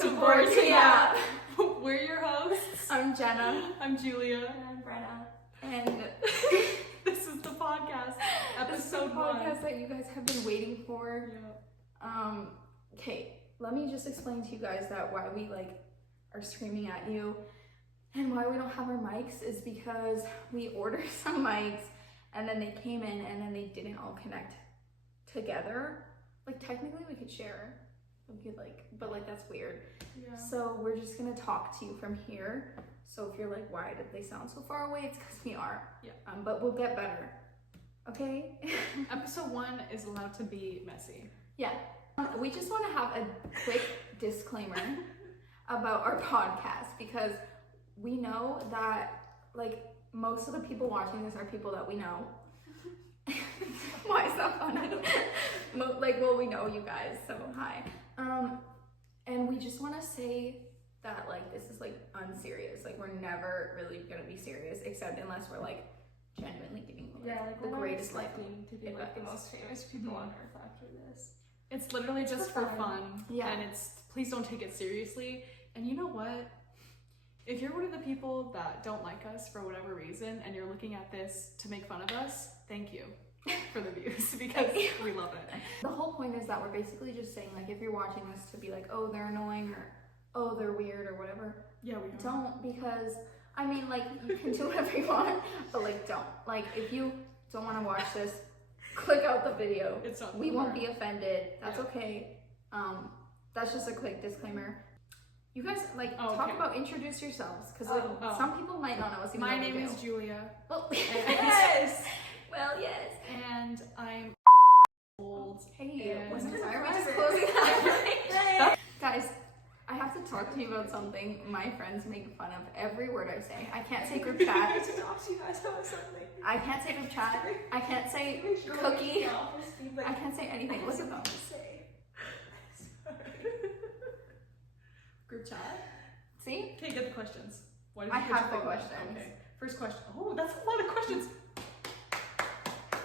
To Yap. We're your hosts. I'm Jenna. I'm Julia. And I'm Brenna. And this is the podcast. This is the podcast that you guys have been waiting for. Yeah. Okay, let me just explain to you guys that why we are screaming at you and why we don't have our mics is because we ordered some mics and then they came in and then they didn't all connect together. Technically we could share. We could but that's weird. Yeah. So we're just gonna talk to you from here. So if you're like, why did they sound so far away? It's because we are. Yeah. But we'll get better. Okay? Episode 1 is allowed to be messy. Yeah. We just want to have a quick disclaimer about our podcast because we know that most of the people watching this are people that we know. Why is that funny? Well, we know you guys, so hi. And we just want to say that this is unserious. We're never really gonna be serious, except unless we're genuinely giving the greatest life to be the most famous people on earth after this. It's literally just for fun. Yeah. And please don't take it seriously. And you know what? If you're one of the people that don't like us for whatever reason and you're looking at this to make fun of us, thank you for the views because we love it. The whole point is that we're basically just saying if you're watching this to be oh, they're annoying or oh, they're weird or whatever. Yeah, we don't because you can do whatever you want, but don't. If you don't want to watch this, click out the video. It's not we won't be offended. That's yeah. okay. That's just a quick disclaimer. You guys talk about introduce yourselves because some people might not know us. My name is Julia. Well, Yes. Well, yes. And I'm old. Hey, and wasn't it? Are we just closing that? Guys, I have to talk to you about something. My friends make fun of every word I say. I can't say group chat. You guys about something. I can't say group chat. I can't say cookie. I can't say anything. Look at them. Group chat. See? Okay, get the questions. Why did I you have the pick questions. Okay. First question. Oh, that's a lot of questions.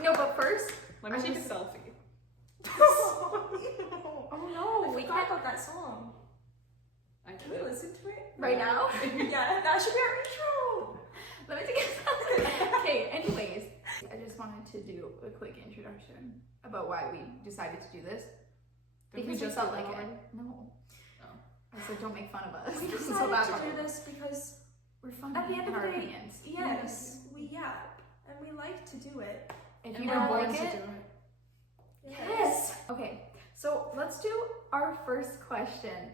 No, but first, Let me take a selfie. oh no, We forgot about that song. Can we listen to it? Right now? Yeah, that should be our intro. Let me take a selfie. Okay, anyways, I just wanted to do a quick introduction about why we decided to do this. Did we Because just felt do like that it. one? No. Oh. I said don't make fun of us. We So decided that's to why do this because we're fun at the end of our the day, opinions. yes, we yap and we like to do it. If And you we're don't born like to it, do it. Yes. okay. So let's do our first question.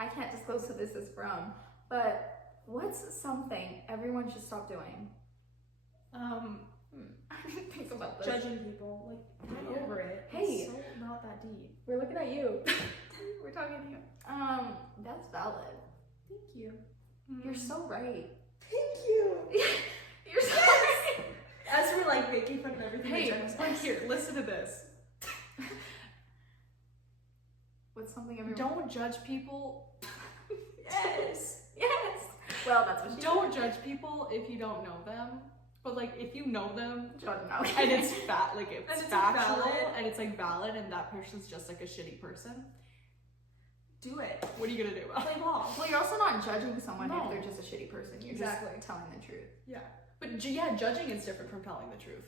I can't disclose who this is from, but what's something everyone should stop doing? I didn't think about this. Judging people, get over it. Hey. It's so not that deep. We're looking at you. We're talking to you. That's valid. Thank you. You're so right. Thank you. You're so right. As we're making fun of everything. Hey, that Jenna says. here, listen to this. What's something everyone... Don't judge people. Yes. Yes. Well, that's what she Don't judge people if you don't know them. But if you know them Judge now. and it's it's And it's, factual valid. and it's valid and that person's just a shitty person, Do it. what are you gonna do about it? Play ball. Well, you're also not judging someone No. if they're just a shitty person. You're Exactly. just telling the truth. Yeah. But yeah, judging is different from telling the truth.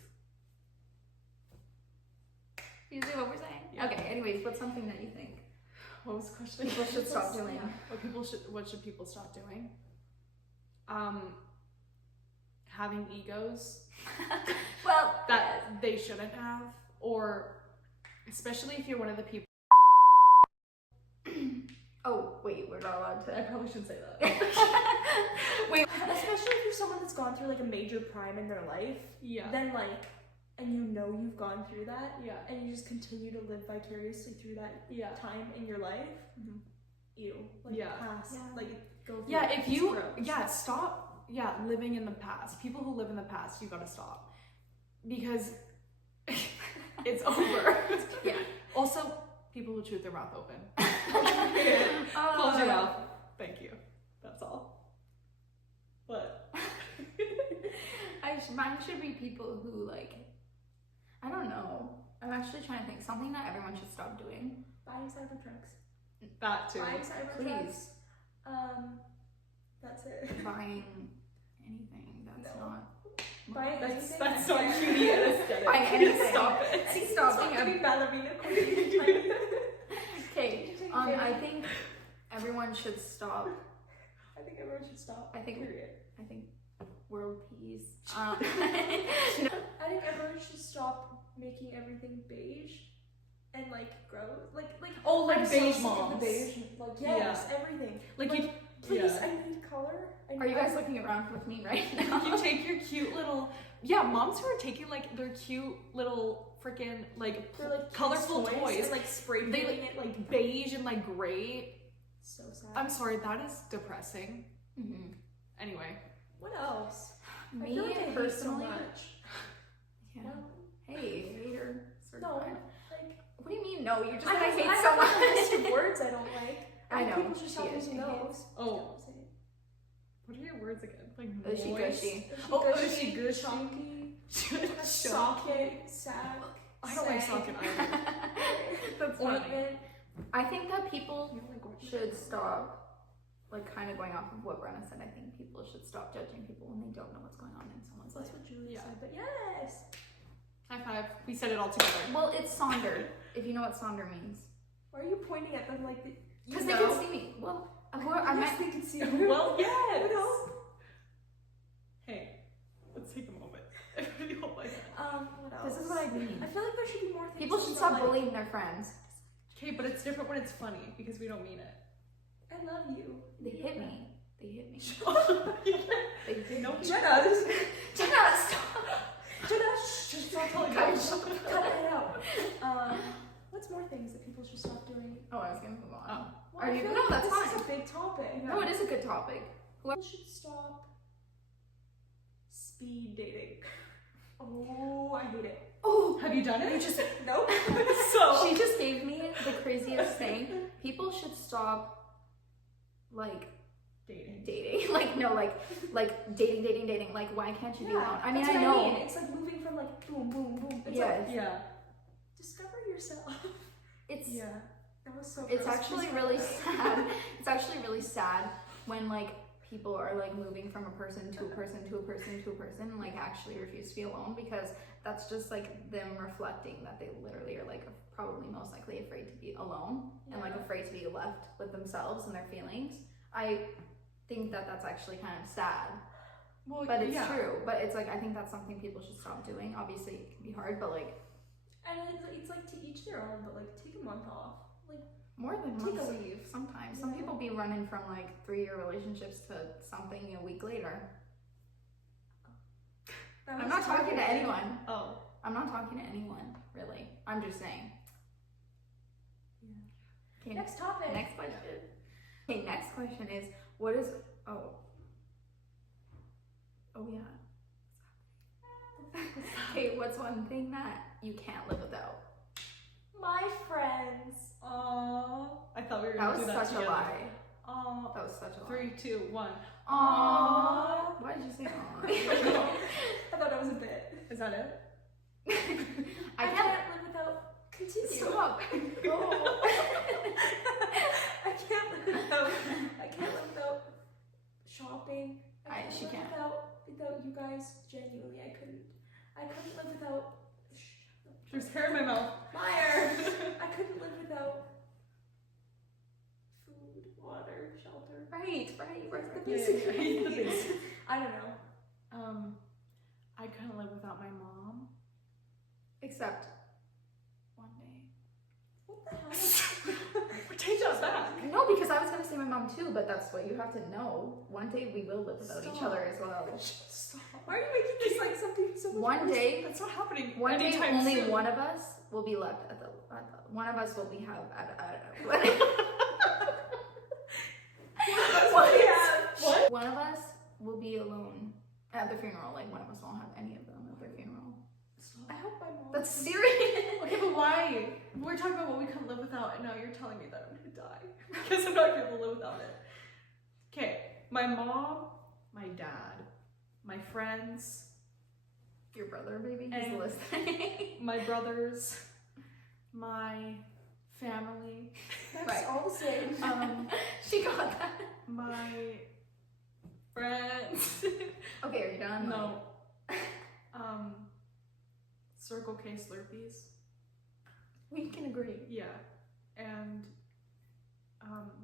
You see what we're saying? Yeah. Okay, anyways, what's something that you think What was the question? people should stop doing? What should people stop doing? Having egos Well, that they shouldn't have, or especially if you're one of the people. oh, wait, we're not allowed I to. probably shouldn't say that. Wait, Especially if you're someone that's gone through a major prime in their life, Yeah. then and you know you've gone through that, Yeah. and you just continue to live vicariously through that Yeah. time in your life. Mhm. Ew. Yeah. Pass. Yeah. Go through Yeah, it. if you, It's gross. yeah, stop, living in the past. People who live in the past, you gotta stop. Because it's over. yeah. Also, people who chew their mouth open. Close your mouth. Thank you. That's all. What? Mine should be people who I don't know. I'm actually trying to think something that everyone should stop doing. Buying Cybertrucks. That too. Buying cyber Please. trucks. That's it. Buying anything that's No. not. Buying anything. That's not cutie and aesthetic. Buying anything. Stop it. Stop Stop being being a. ballerina. Okay. I think everyone should stop. I think everyone should stop. I think. Period. I think world peace. I think everyone should stop making everything beige and like grow like Oh, like I'm so beige sick of the moms. beige. Like yes, everything. Like Like, you, Please, yeah. I need color. Are you guys looking around with me right now? You take your cute little moms who are taking like their cute little freaking like They're like colorful toys, and like spray they painting it like beige and like gray. so sad. I'm sorry, that is depressing. Mm-hmm. Anyway, What else? I Me feel like I hate so personally. much. Yeah. No, Hey, hater. no, Certified. like What do you mean? No, you just I said I have, hate I so have a list of much. words I don't like. I know, People should she stop is, using she those. Oh. Don't say it. what are your words again? Like Ushy moist? gushy. Oh, Ushy, ushy gushy. chunky, socket, sack. I don't like socket either. That's funny. Ointment. I think that people You don't like ointment? should stop, like, kind of going off of what Brenna said. I think people should stop judging people when they don't know what's going on in someone's life. That's what Julie Yeah. said, but yes. High five. We said it all together. Well, it's sonder, if you know what sonder means. Why are you pointing at them like Because they can see me. Well, I yes, meant. they can see you. Well, yes. What else? Hey, let's take a moment. Everybody hold my hand. What else? This is what I mean. I feel like there should be more things. People to should stop, stop bullying their friends. Okay, but it's different when it's funny because we don't mean it. I love you. They hit me. They hit me. You can't- They hit No, me. Jenna, this Jenna, stop. Jenna, Just stop telling Cut jokes. cut it out. What's more things that people should stop doing? Oh, I was gonna move on. Oh. Well, Are I you- feel no, like that's this fine. is a big topic. No, it is a good topic. People should stop speed dating. Oh, I hate it. Oh, Have you done it? You just nope. So she just gave me the craziest thing. People should stop, like, dating. dating. Like, no, like dating. Like, why can't you be alone? I mean, that's I what know. I mean. It's like moving from like boom, boom, boom. It's Yes. like Yeah. discover yourself. It's That was so. it's gross. actually Please really stop. sad. It's actually really sad when like people are like moving from a person to a person to a person to a person and like actually refuse to be alone, because that's just like them reflecting that they literally are like probably most likely afraid to be alone and like Yeah. afraid to be left with themselves and their feelings. I think that that's actually kind of sad, Well, but it's yeah. true. But it's like I think that's something people should stop doing. Obviously it can be hard, but like And it's like to each their own. But like take a month off. Like more than Take months a leave sometimes. Some Yeah. people be running from like 3-year relationships to something a week later. that I'm was not talking to okay. anyone. Oh. I'm not talking to anyone, really. I'm just saying. Okay, Next topic. next question. Okay, next question is what is oh yeah. Okay, what's one thing that you can't live without? My friends. Aww. I thought we were That gonna was do that such together. a lie. Aww. That was such a lie. 3, 2, 1. Aww. Why did you say aww? I thought that was a bit. Is that it? I I can't can't live without. Continue. stop. Oh. I can't live without shopping. She live can't. without you guys. Genuinely, I couldn't live without. There's hair in my mouth. Liar. I couldn't live without food, water, shelter. Right. The Yeah, basic yeah, yeah. The needs. basic. I don't know. I couldn't live without my mom. Except one day. What the hell? Take that back. No, because I was gonna say my mom too, but that's what you have to know. One day we will live without each other as well. Stop. Why are you making this like something so much One worse? day, That's not happening. one day, anytime only soon. one of us will be left at the. One of us will be What? One of us will be alone at the funeral. Like one of us won't have any of them at their funeral. I hope my mom. That's serious. Okay, but why? We're talking about what we couldn't live without, and now you're telling me that I'm gonna die because I'm not gonna be able to live without it. Okay, my mom, my dad, my friends, Your brother, baby, he's And- listening. my brothers, my family, That's Right. all the same. She got that. my friends. Okay, are you done? No. Circle K Slurpees. We can agree. Yeah. And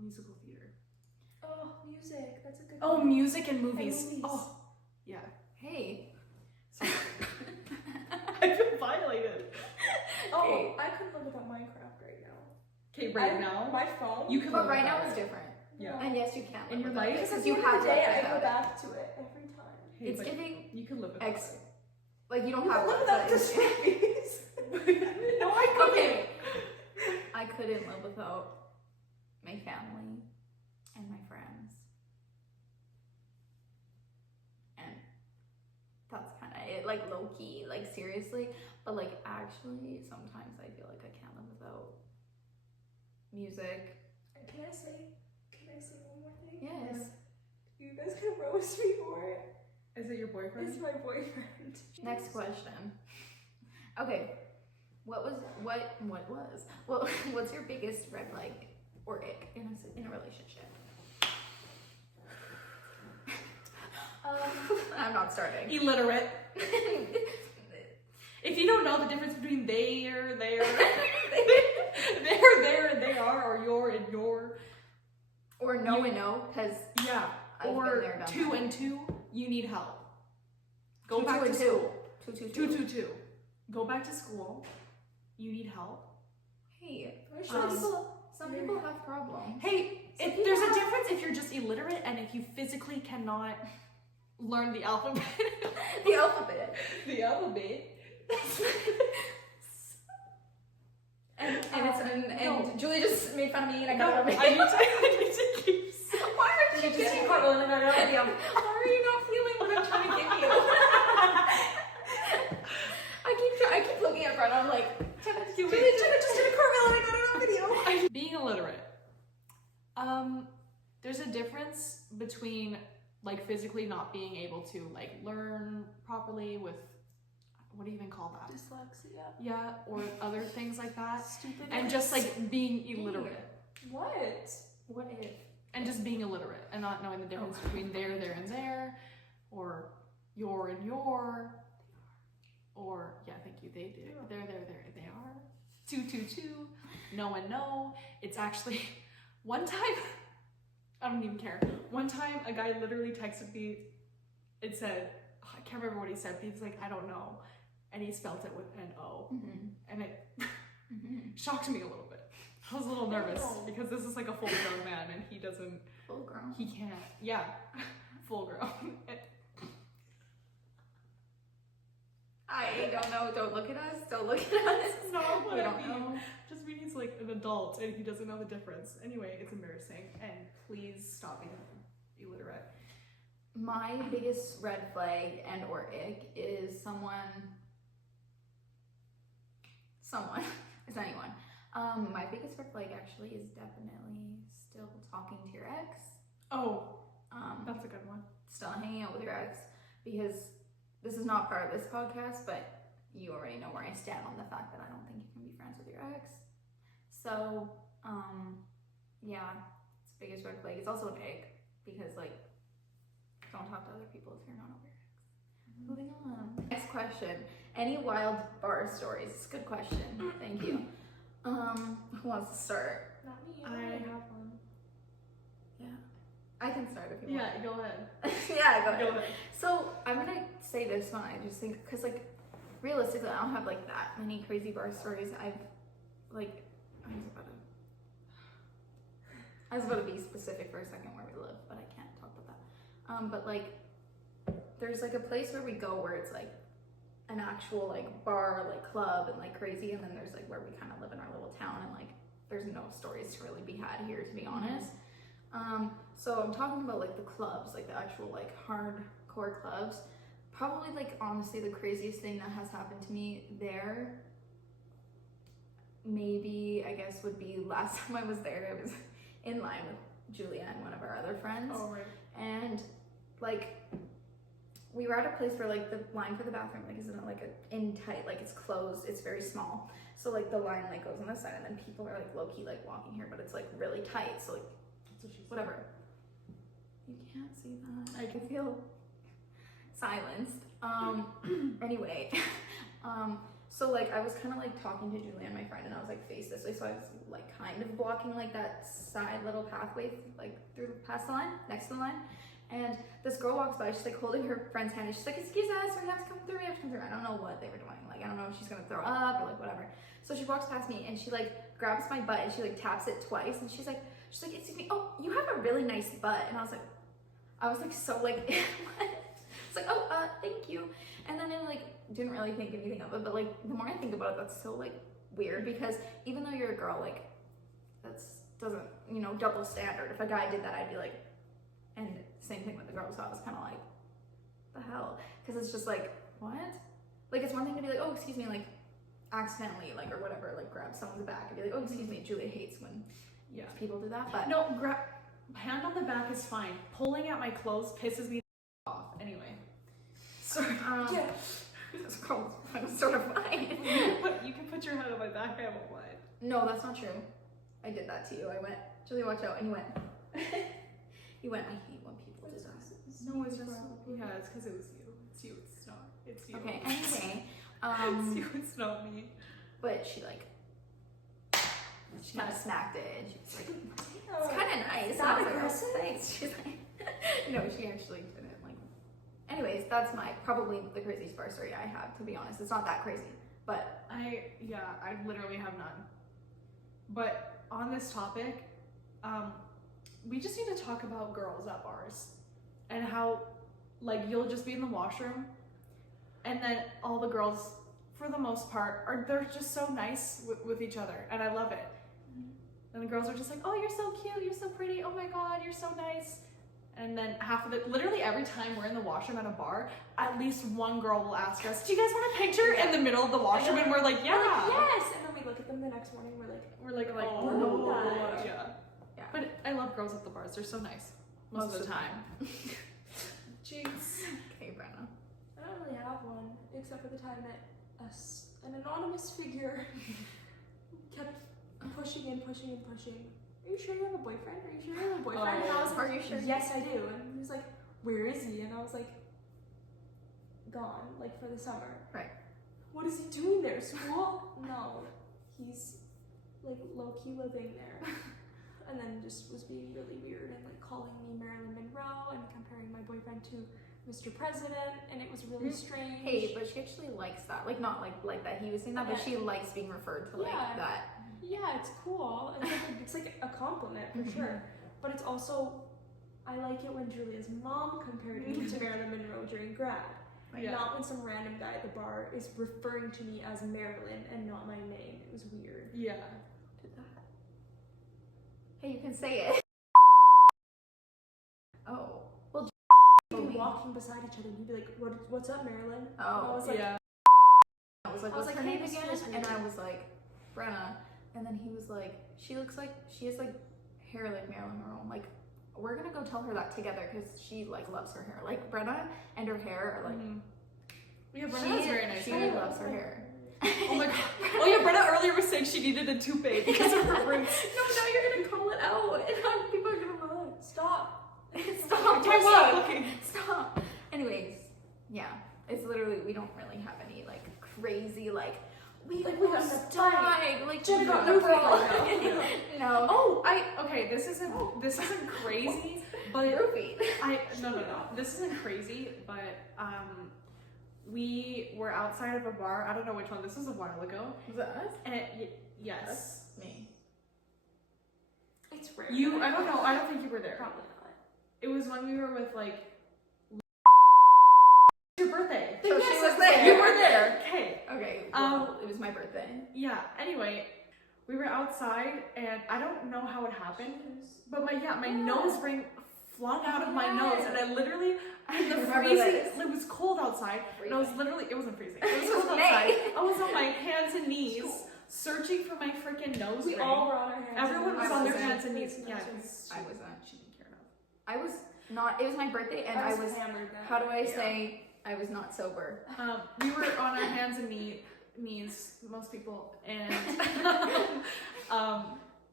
musical theater. Oh, music. That's a good Oh, one. music and movies. movies. Oh, yeah. Hey. Sorry. I feel violated. Oh, Okay. I couldn't live without Minecraft right now. Okay, right now. My phone. You could But live right now without it's it. different. Yeah. And yes, you can. In your live without life? it, Because at because the you end have of the day, lived I go without it. back to it every time. Hey, It's but giving you could live without X. it. Like you don't You have can live one, without but- the Slurpees. No, I couldn't. Okay. I couldn't live without my family and my friends. And that's kind of it, like low key, like seriously. But like actually, sometimes I feel like I can't live without music. Can I say one more thing? Yes. You guys can roast me for it. Is it your boyfriend? It's my boyfriend. Next question. Okay. What's your biggest red flag or ick in a relationship? I'm not starting. Illiterate. If you don't know the difference between there, and they are, or your and your. Or no and no, because Yeah. I've been Or there, done two that. and two, you need help. Go Two, back two, to and school. two. Two, two, Two, two. two, two. Go back to school. You need help. Hey, Um, some people have problems. Hey, Some if there's a people difference if you're just illiterate and if you physically cannot learn the alphabet. The alphabet. The alphabet. And Julie just made fun of me and I No, got it over I need to keep. Why aren't you Just getting keep it? rolling and I got it. Why are you not feeling what I'm trying to give you? I keep looking at Brenna, I'm like, Julie just did a cartwheel and I got it on video. Being illiterate. There's a difference between like physically not being able to like learn properly with what do you even call that? Dyslexia. Yeah, or other things like that. Stupid. And just like being illiterate. What? What if? And just being illiterate and not knowing the difference between there, and there, or your and your, or yeah, thank you, they did. There, they are. Two, two, two. No and no. It's actually one time. I don't even care. One time, a guy literally texted me. It said, I can't remember what he said, but he's like, I don't know, and he spelt it with an O, and it shocked me a little bit. I was a little nervous because this is like a full grown man and he doesn't. Full grown. He can't. Yeah, full grown. I don't know. Don't look at us. Don't look at us. It's not what We I don't mean. know. Just means he's like an adult and he doesn't know the difference. Anyway, it's embarrassing and please stop being illiterate. My biggest red flag and or ick is someone, it's anyone. My biggest red flag actually is definitely still talking to your ex. Oh, Um, that's a good one. still hanging out with your ex, because this is not part of this podcast, but you already know where I stand on the fact that I don't think you can be friends with your ex. So, yeah, it's the biggest red flag. It's also an ick because like, don't talk to other people if you're not over your ex. Moving on. Next question. Any wild bar stories? It's a good question. Thank you. Who wants to start? Not me. I have one. Yeah. I can start if you want. Yeah, go ahead. Yeah, go ahead. Go ahead. So I'm gonna say this one. I just think because like realistically, I don't have like that many crazy bar stories. I was about to be specific for a second where we live, but I can't talk about that. But like, there's like a place where we go where it's like an actual like bar, like club, and like crazy, and then there's like where we kind of live in our little town, and like there's no stories to really be had here, to be honest. So I'm talking about like the clubs, like the actual like hardcore clubs. Probably like honestly the craziest thing that has happened to me there, maybe I guess would be last time I was there. I was in line with Julia and one of our other friends. Oh, right. And like we were at a place where like the line for the bathroom like isn't like in tight, like it's closed, it's very small. So like the line like goes on the side, and then people are like low key like walking here, but it's like really tight. So like whatever. You can't see that. I can feel silenced. Anyway, so like I was kind of like talking to Julia, my friend, and I was like face this way, so I was like kind of blocking like that side little pathway like through past the line, next to the line. And this girl walks by, she's like holding her friend's hand, and she's like, excuse us, we have to come through, we have to come through. I don't know what they were doing. Like, I don't know if she's gonna throw up or like whatever. So she walks past me and she like grabs my butt and she like taps it twice, and she's like, excuse me, oh, you have a really nice butt. And I was like so like, it's like, oh, thank you. And then I like didn't really think anything of it, but like the more I think about it, that's so like weird, because even though you're a girl, like that's doesn't, you know, double standard. If a guy did that, I'd be like, and same thing with the girls, so I was kind of like, the hell? Because it's just like, what? Like, it's one thing to be like, oh, excuse me, like, accidentally, like, or whatever, like, grab someone's back and be like, oh, excuse me. Julia hates when people do that, but... No, hand on the back is fine. Pulling at my clothes pisses me off. Anyway. So, yeah. This girl's sort of fine. You can put your hand on my back, I won't mind. No, that's not true. I did that to you. I went, Julia, watch out, and you went. You went, I hate when people do that. No, it's just, yeah, it's because it was you. It's you, it's not. It's you. Okay, anyway. It's you, it's not me. But she like, she kind of smacked it. She was like, it's kind of nice. Is that I was like, aggressive? oh, thanks. She's like, no, she actually didn't. Like, anyways, that's probably the craziest bar story I have, to be honest. It's not that crazy, but. I literally have none. But on this topic, we just need to talk about girls at bars and how, like, you'll just be in the washroom and then all the girls, for the most part, they're just so nice with each other, and I love it. And the girls are just like, oh, you're so cute, you're so pretty, oh my god, you're so nice. And then half of it, literally every time we're in the washroom at a bar, at least one girl will ask us, do you guys want a picture in the middle of the washroom? And we're like, yeah. We're like, yes. And then we look at them the next morning, we're like, oh, yeah. But I love girls at the bars. They're so nice most of the time. Jinx. Okay, Brenna. I don't really have one, except for the time that an anonymous figure kept pushing and pushing and pushing. Are you sure you have a boyfriend? Are you sure you have a boyfriend? And I was like, are you sure? Yes, I do. And he was like, where is he? And I was like, gone, like for the summer. Right. What is he doing there? School? No, he's like low-key living there. And then just was being really weird and like calling me Marilyn Monroe and comparing my boyfriend to Mr. President, and it was really strange. Hey, but she actually likes that. Like, not like that he was saying that, but she likes being referred to like that. Yeah, it's cool. It's like a compliment for sure. But it's also, I like it when Julia's mom compared me to Marilyn Monroe during grad. Not when some random guy at the bar is referring to me as Marilyn and not my name. It was weird. Yeah. Did that. Hey, you can say it. Oh. Well, we'd be walking beside each other and he'd be like, what's up, Marilyn? Oh, and I was like, I was like, what's her name again? And I was like, Brenna. And then he was like, she has like hair like Marilyn Monroe. I'm like, we're gonna go tell her that together because she like loves her hair. Like Brenna and her hair are like, yeah, Brenna has very nice she hair. loves her hair. Oh my god. Oh yeah, Brenna earlier was saying she needed a toupee because of her roots. No, now you're gonna call it out, and now people are gonna look. stop. Stop. Anyways, yeah, it's literally, we don't really have any like crazy like we have like Jennifer no. Oh, okay, this isn't crazy, but no. This isn't crazy, but we were outside of a bar. I don't know which one. This was a while ago. Was it us? And yes. Us? Me. It's rare. I don't know. I don't think you were there. Probably not. It was when we were with like your birthday. So she was there. You were there. Okay. Okay. Well, it was my birthday. Yeah. Anyway, we were outside, and I don't know how it happened, but my nose ring flung out of my nose, and I literally, in the freezing, it was cold outside, and I was literally, it wasn't freezing, it was cold outside. I was on my hands and knees, searching for my freaking nose ring. We all were on our hands. Everyone was on their hands and knees. Yeah, I wasn't. She didn't care enough. I was not. It was my birthday, and I was hammered. How do I say? I was not sober. We were on our hands and knees, most people, and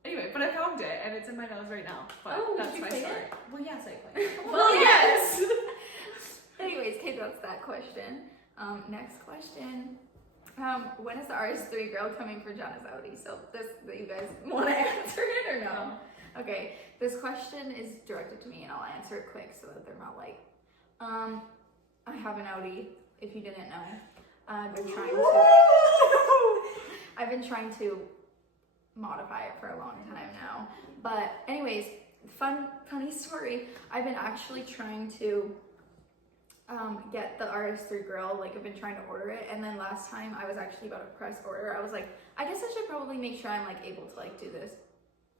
anyway, but I found it and it's in my nose right now. But that's my story. Well, yes, I played it. Well, yes. Anyways, okay, that's that question. Next question. When is the RS3 girl coming for Jonah's Audi? So this, do you guys want to answer it or no? Okay, this question is directed to me and I'll answer it quick so that they're not like, I have an Audi, if you didn't know. I've been trying to modify it for a long time now. But anyways, funny story. I've been actually trying to get the RS3 girl, like I've been trying to order it, and then last time I was actually about to press order. I was like, I guess I should probably make sure I'm like able to like do this,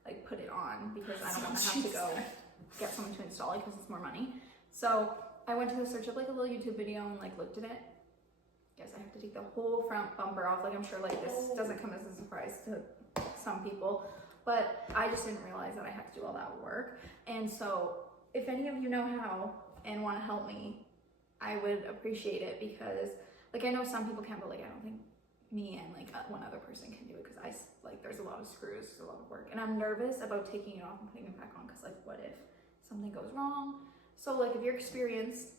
like put it on, because I don't want to have to go get someone to install it because it's more money. So I went to the search of like a little YouTube video and like looked at it. Guess I have to take the whole front bumper off. Like I'm sure like this doesn't come as a surprise to some people, but I just didn't realize that I had to do all that work. And so if any of you know how and want to help me, I would appreciate it, because like I know some people can, but like I don't think me and like one other person can do it, because there's a lot of screws, there's a lot of work, and I'm nervous about taking it off and putting it back on, because like what if something goes wrong? So like if you're experienced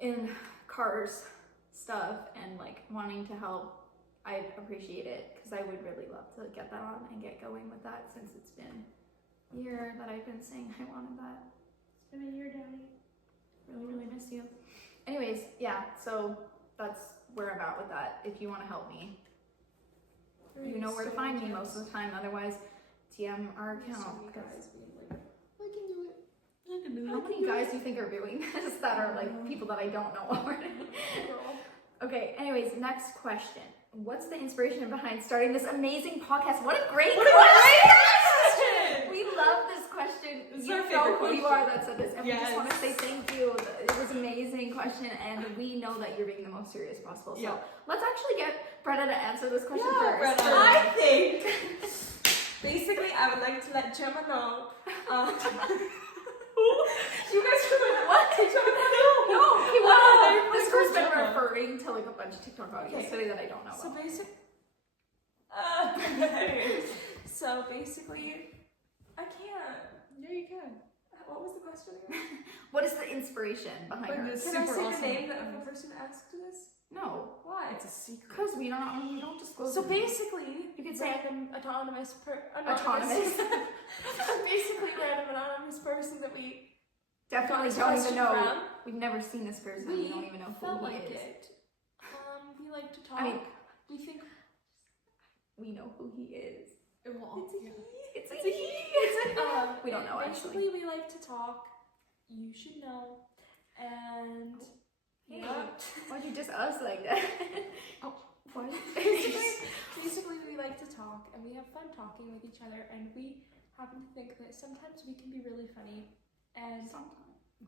in cars stuff and like wanting to help, I'd appreciate it, because I would really love to get that on and get going with that, since it's been a year that I've been saying I wanted that. It's been a year, Daddy. Really miss you. Anyways, yeah, so that's where I'm at with that. If you want to help me, you know where to find me most of the time. Otherwise, TM our account. How many guys do you think are viewing this that are like people that I don't know already? Okay, anyways, next question. What's the inspiration behind starting this amazing podcast? What a great question! We love this question. You know who you are that said this, and we just want to say thank you. It was an amazing question, and we know that you're being the most serious possible. So let's actually get Brenna to answer this question first. Brenna. I think basically I would like to let Gemma know. You guys are like, what? No, this girl's been referring to like a bunch of TikTok videos yesterday that I don't know about. So basically, I can't. Yeah, you can. What was the question again? What is the inspiration behind her? Can I say the name of the person who asked this? No. Why? It's a secret. Because we don't disclose. So basically, you could say autonomous. Autonomous. Basically, random anonymous person that we definitely don't even know. We've never seen this person. We don't even know who he is. We like to talk. I mean, we think we know who he is. It's a he. We don't know basically, actually. we like to talk. You should know. And hey, why'd you just us like that? What? Basically, we like to talk and we have fun talking with each other, and we happen to think that sometimes we can be really funny, and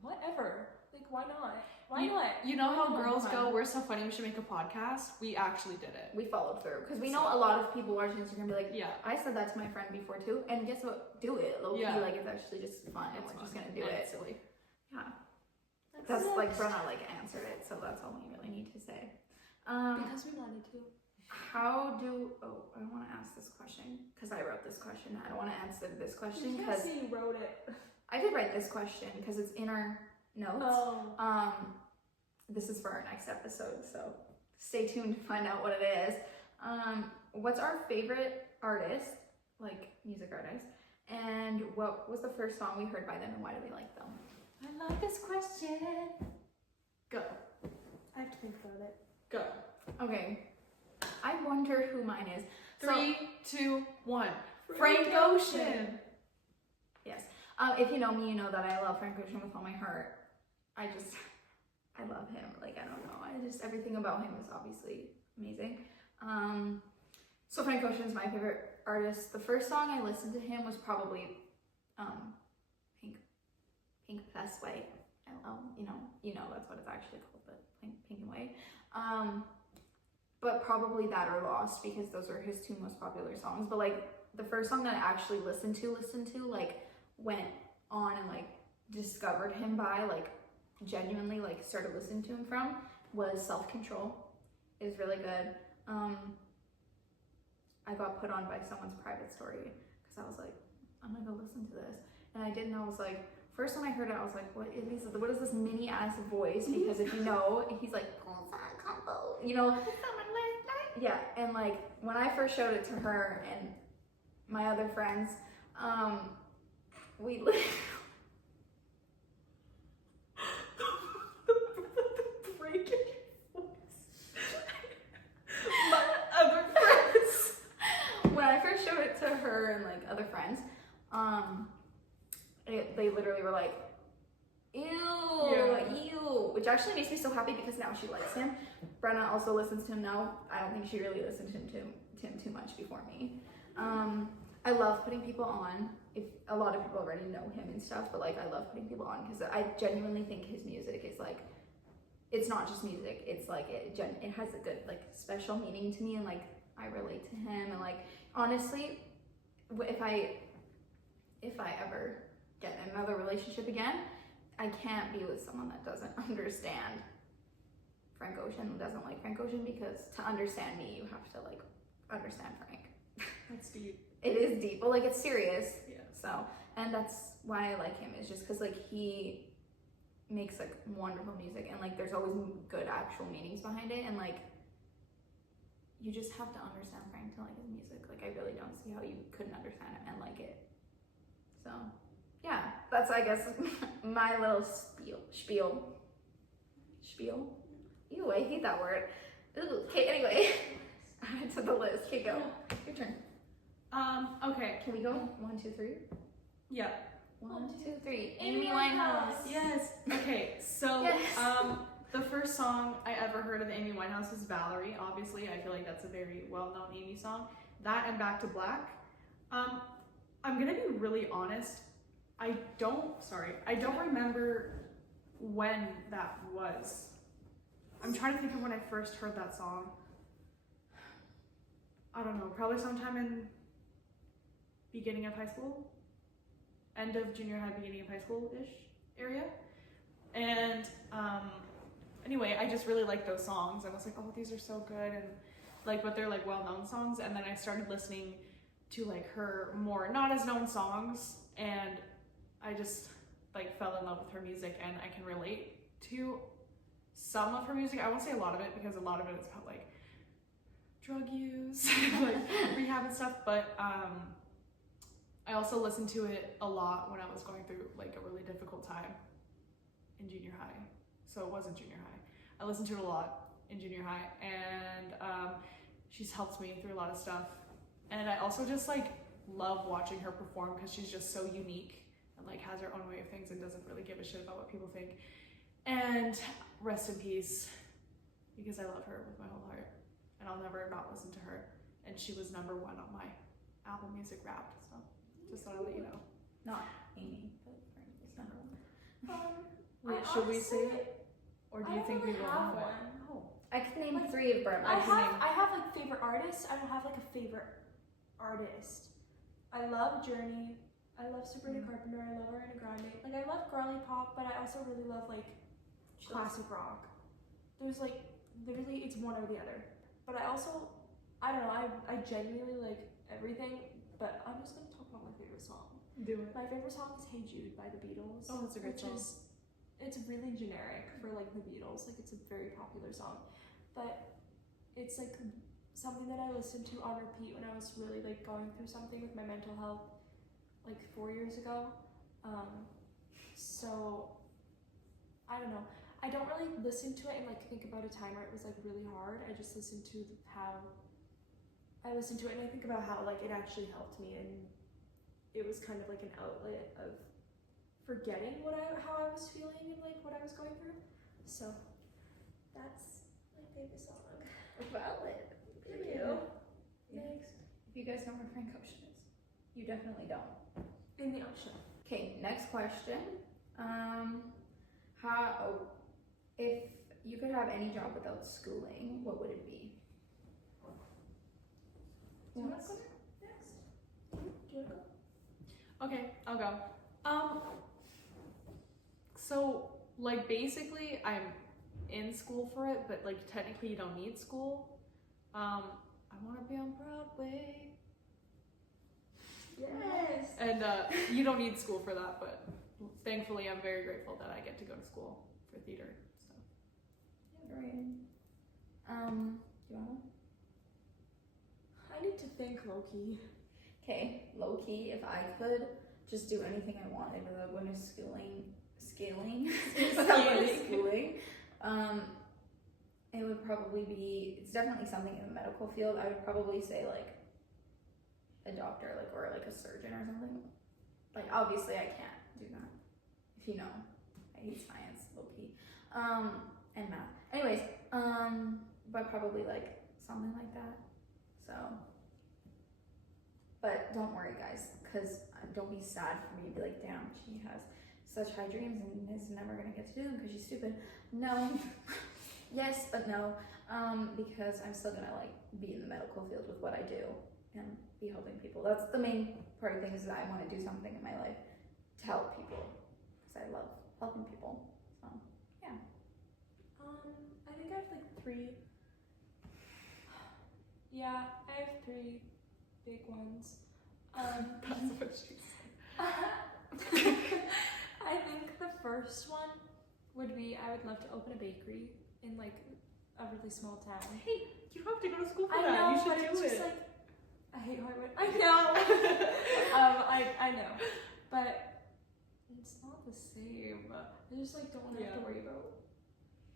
whatever. Like, why not? Why not? You know how girls go, we're so funny, we should make a podcast? We actually did it. We followed through, because we know a lot of people watching Instagram be like, yeah, I said that to my friend before too, and guess what? Do it. Low key, like it's actually just fun, and we're just gonna do it. Silly. Yeah. That's like Brenna like answered it, so that's all we really need to say. Because we wanted to. I want to ask this question because I wrote this question. I don't want to answer this question because you wrote it. I did write this question because it's in our notes. Oh. This is for our next episode, so stay tuned to find out what it is. What's our favorite artist, like music artist, and what was the first song we heard by them, and why do we like them? I love this question. Go. I have to think about it. Go. Okay. I wonder who mine is. 3, 2, 1. Frank Ocean. Yes. If you know me, you know that I love Frank Ocean with all my heart. I love him. Like, I don't know. Everything about him is obviously amazing. So Frank Ocean is my favorite artist. The first song I listened to him was probably Pink Plus White. You know that's what it's actually called, but Pink and White. But probably that or Lost, because those are his two most popular songs. But like the first song that I actually listened to, like went on and like discovered him by, like genuinely like started listening to him from was Self Control. It was really good. I got put on by someone's private story because I was like, I'm gonna go listen to this, and I didn't know. I was like, first when I heard it, I was like, what is this mini ass voice? Because if you know, he's like, combo, you know. Yeah, and like when I first showed it to her and my other friends, we literally break in your voice. My other friends. When I first showed it to her and like other friends, they literally were like, ew, ew, which actually makes me so happy because now she likes him. Brenna also listens to him now. I don't think she really listened to him too much before me. I love putting people on. If a lot of people already know him and stuff, but like I love putting people on because I genuinely think his music is like, it's not just music. It's like it has a good like special meaning to me, and like I relate to him, and like honestly, if I ever get in another relationship again, I can't be with someone that doesn't understand Frank Ocean, doesn't like Frank Ocean, because to understand me, you have to like understand Frank. That's deep. It is deep, but like it's serious. Yeah. So, and that's why I like him, is just because like he makes like wonderful music, and like there's always good actual meanings behind it, and like you just have to understand Frank to like his music. Like I really don't see how you couldn't understand it and like it. So yeah, that's I guess my little spiel. Ew, I hate that word. Ooh, okay, anyway, add to the list. Okay, go. Your turn. Okay. Can we go? 1, 2, 3? Yeah. 1, 2, 3. Amy Winehouse. Yes. Okay, so Yes. the first song I ever heard of Amy Winehouse is Valerie. Obviously, I feel like that's a very well-known Amy song. That and Back to Black. I'm gonna be really honest. I don't remember when that was. I'm trying to think of when I first heard that song. I don't know, probably sometime in beginning of high school, end of junior high, beginning of high school-ish area. And anyway, I just really liked those songs. I was like, oh, these are so good, and like, but they're like well-known songs. And then I started listening to like her more not as known songs, and I just like fell in love with her music, and I can relate to some of her music. I won't say a lot of it, because a lot of it is about like drug use, like rehab and stuff, but I also listened to it a lot when I was going through like a really difficult time in junior high. So it wasn't junior high. I listened to it a lot in junior high, and she's helped me through a lot of stuff. And I also just like love watching her perform, because she's just so unique and like has her own way of things and doesn't really give a shit about what people think. And rest in peace, because I love her with my whole heart, and I'll never not listen to her. And she was #1 on my Apple Music Wrapped, so just thought I'd let you know. Not Amy, but Frank is #1. Wait, should we say it? Or do you think we will have know it? one? Oh, I can name 3 of Brenna. I have like favorite artists. I don't have like a favorite artist. I love Journey. I love Sabrina Carpenter. I love Ariana Grande. Like I love girly pop, but I also really love like classic rock. There's like literally it's one or the other. But I also, I don't know, I genuinely like everything, but I'm just gonna talk about my favorite song. Do it. My favorite song is Hey Jude by the Beatles. Oh, that's a great song. It's really generic for like the Beatles. Like it's a very popular song, but it's like something that I listened to on repeat when I was really like going through something with my mental health like 4 years ago. So I don't know. I don't really listen to it and like think about a time where it was like really hard. I just listen to how I listened to it, and I think about how like it actually helped me, and it was kind of like an outlet of forgetting how I was feeling and like what I was going through. So that's my favorite song. Valid. Thank you. Next. If you guys know where Frank Ocean is, you definitely don't. In the ocean. Okay, next question. If you could have any job without schooling, what would it be? Do you want to go next? Do you want to go? Okay, I'll go. So Like, basically, I'm in school for it, but like technically you don't need school. I want to be on Broadway. Yes. And you don't need school for that, but thankfully I'm very grateful that I get to go to school for theater. So. Yeah, right. Do you wanna? I need to think low-key. Okay, low key, if I could just do anything I wanted without going to schooling, it would probably be, it's definitely something in the medical field. I would probably say like a doctor, like, or like a surgeon or something. Like, obviously I can't do that, if you know. I hate science, low key. And math. Anyways, but probably like something like that. So, but don't worry guys, because don't be sad for me to be like, damn, she has such high dreams and is never gonna get to do them because she's stupid. No. Yes, but no. Because I'm still gonna like be in the medical field with what I do and be helping people. That's the main part of things, is that I want to do something in my life to help people, because I love helping people. So yeah. I think I have like 3. Yeah, I have 3 big ones. That's what she said. I think the first one would be, I would love to open a bakery in like a really small town. Hey, you don't have to go to school for I that. know, You should but do it's it. just like, I hate how I went. I know. I know, but it's not the same. I just like don't want to have to worry about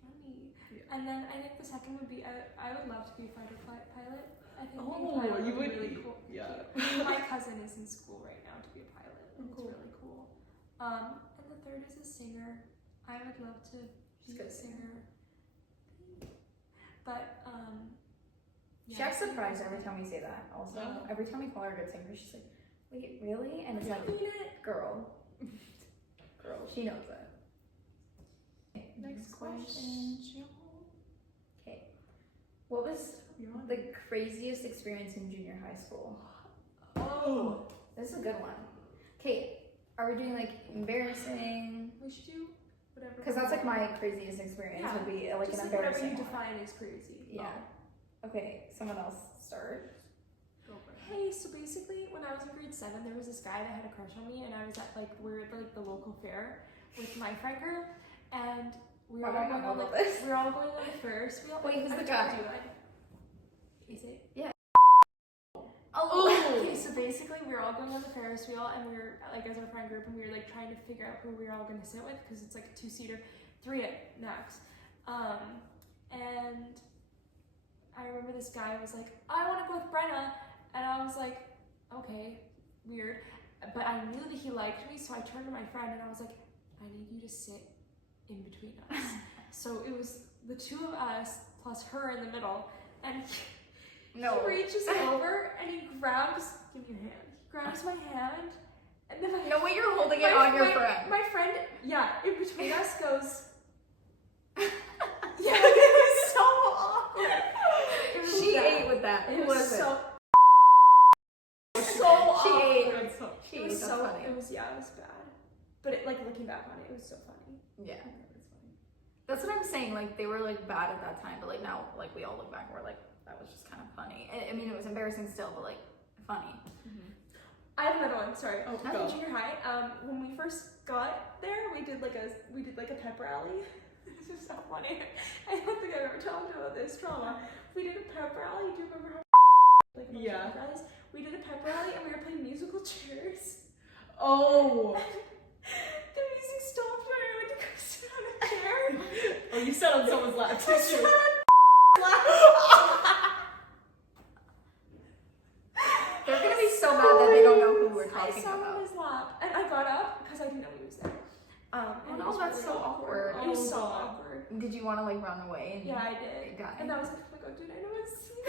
money. Yeah. And then I think the second would be, I would love to be a fighter pilot. I think being a Oh, pilot you would would be really cool. Yeah. My cousin is in school right now to be a pilot. And Cool. It's really cool. And the third is a singer. I would love to be a singer. But She acts surprised every time we say that. Also, every time we call her a good singer, she's like, "Wait, really?" And it's like, "Girl, she knows it." Okay, Next question. Okay, what was the craziest experience in junior high school? Oh, This is a good one. Okay, are we doing like embarrassing? we should do whatever. Because that's like my craziest experience would be like just an like whatever embarrassing you one. define as crazy. Yeah. Okay, someone else start. go for it. Hey, so basically, when I was in grade 7, there was this guy that had a crush on me, and I was at like we were at like the local fair with my friend group, and we were all going on like we were all going on a Ferris wheel. Wait, who's I the told guy? you, Is it? Yeah. Oh. Okay, so basically, we were all going on the Ferris wheel, and we were like as our friend group, and we were like trying to figure out who we were all going to sit with, because it's like a 2-seater, 3 at max. And I remember this guy was like, "I want to go with Brenna," and I was like, "Okay, weird," but I knew that he liked me, so I turned to my friend and I was like, "I need you to sit in between us." So it was the 2 of us plus her in the middle, and he reaches over and he grabs, give me your hand. He grabs my hand, and then No way, you're holding it on your friend. My friend, yeah, in between us goes. Yeah, it was so awkward. She ate with that. Who was it? So She awkward. ate. She It ate. was That's so. funny. It was bad. But it, like looking back on it, it was so funny. Yeah. That's what I'm saying. Like, they were like bad at that time, but like now, like we all look back and we're like, that was just kind of funny. I mean, it was embarrassing still, but like funny. I have another one. Sorry. Oh, At go. the junior high, when we first got there, we did like a pep rally. This is so funny. I don't think I've ever talked about this trauma. We did a pep rally. Do you remember how like a bunch of pep rallies? We did a pep rally and we were playing musical chairs. Oh. The music stopped when I went to go sit on a chair. Oh, you sat on someone's lap too. I sat on They're gonna be so mad that they don't know who we're I talking sat on about. his lap and I got up because I didn't know he was there. And no, it was that's really so awkward. It was Oh, so God. awkward. Did you want to like run away? And Yeah, I did. die? And I was like, oh my god, did anyone see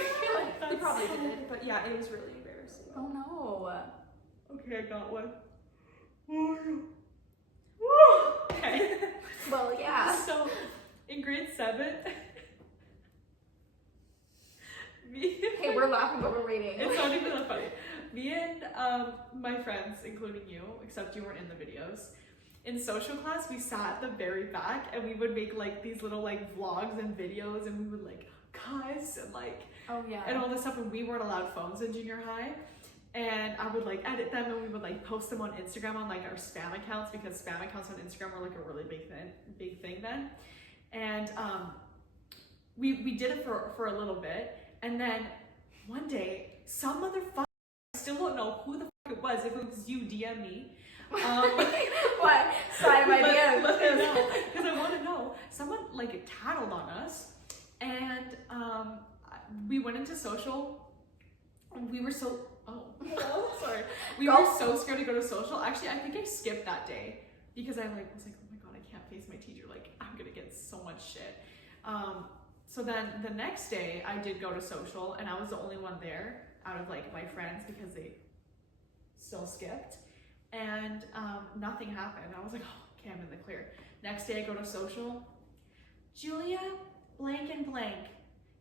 that? They probably did, but yeah, it was really embarrassing. Oh no. Okay, I got one. Okay. Well, yeah. So, in grade 7, me. Hey, we're laughing, but we're waiting. It's not even that funny. Me and my friends, including you, except you weren't in the videos, in social class, we sat at the very back and we would make like these little like vlogs and videos, and we would like cuss and like Oh yeah. and all this stuff, and we weren't allowed phones in junior high. And I would like edit them, and we would like post them on Instagram on like our spam accounts, because spam accounts on Instagram were like a really big thing then. And we did it for a little bit, and then one day some motherfucker, I still don't know who the fuck it was, if it was you, DM me. What? Slide my DMs. Because I want to know. Someone like tattled on us, and we went into social, and we were so sorry. We were so scared to go to social. Actually, I think I skipped that day because I like was like, oh my god, I can't face my teacher. Like, I'm gonna get so much shit. So then the next day I did go to social, and I was the only one there out of like my friends because they still skipped, and nothing happened. I was like, oh, okay, I'm in the clear. Next day I go to social. Julia, blank and blank,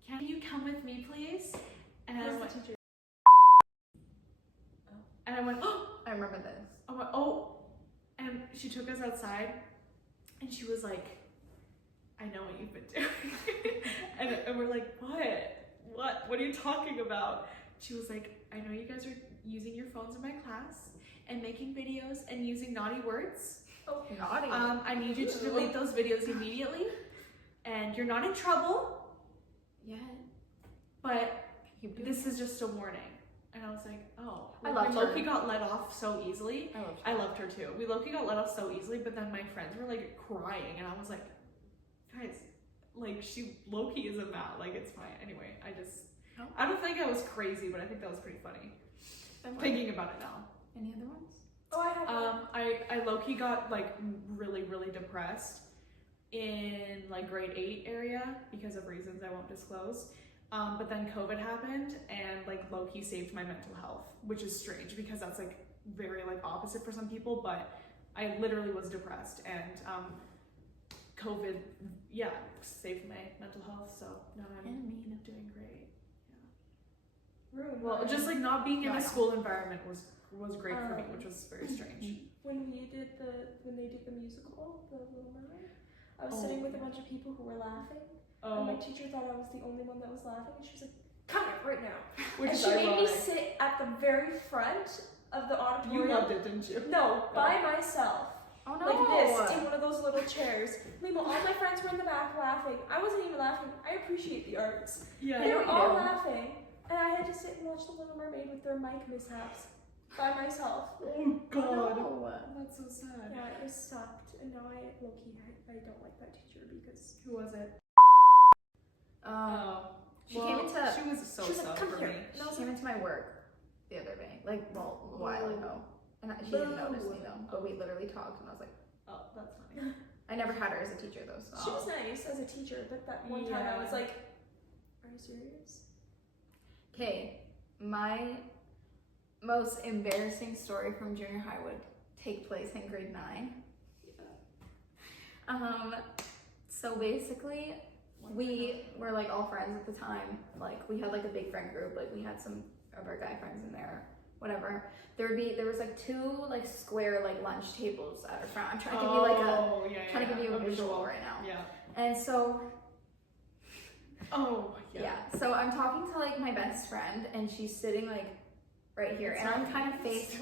can you come with me, please? And I went, oh, I remember this. I went, oh, and she took us outside, and she was like, I know what you've been doing. and we're like, what are you talking about? She was like, I know you guys are using your phones in my class and making videos and using naughty words. Oh, naughty. I need you to delete those videos immediately, and you're not in trouble. Yeah. But this is just a warning. And I was like, oh. I loved her. Loki got let off so easily. I loved her too. We Loki got let off so easily, but then my friends were like crying, and I was like, guys, like she Loki is a mad, like it's fine. Anyway, I don't think I was crazy, but I think that was pretty funny. Thinking about it now. Any other ones? Oh, I have I low-key got like really depressed in like grade 8 area because of reasons I won't disclose. But then COVID happened, and like low-key saved my mental health, which is strange because that's like very like opposite for some people, but I literally was depressed, and COVID, yeah, saved my mental health, so now I'm doing great. Yeah. Well, just like not being in a school environment was great for me, which was very strange. When they did the musical, The Little Mermaid, I was sitting with a bunch of people who were laughing, and my teacher thought I was the only one that was laughing, and she was like, "Come here right now!" Which and is she ironic. made me sit at the very front of the auditorium. You loved it, didn't you? No, by myself. Oh no. Like this, in one of those little chairs. Meanwhile, all my friends were in the back laughing. I wasn't even laughing. I appreciate the arts. Yeah. They were all laughing, and I had to sit and watch The Little Mermaid with their mic mishaps by myself. Oh god. No. That's so sad. Yeah, it was sucked, and now I don't like that teacher because Who was it? She came into. She was so she was like, sub "Come for here." me. And I was She came like, into my work the other day, like a while ago, and she didn't notice me though. But we literally talked, and I was like, Oh, that's funny. I never had her as a teacher though. So. she was nice as a teacher, but that one time I was like, "Are you serious?" Okay, my most embarrassing story from junior high would take place in grade 9. So basically, we were like all friends at the time. Like we had like a big friend group. Like we had some of our guy friends in there. Whatever. There was like 2 like square like lunch tables at our front. I'm trying to give you like give you a visual right now. Yeah. And so. Oh Yeah. So I'm talking to like my best friend, and she's sitting like right here, and I'm kind of faced.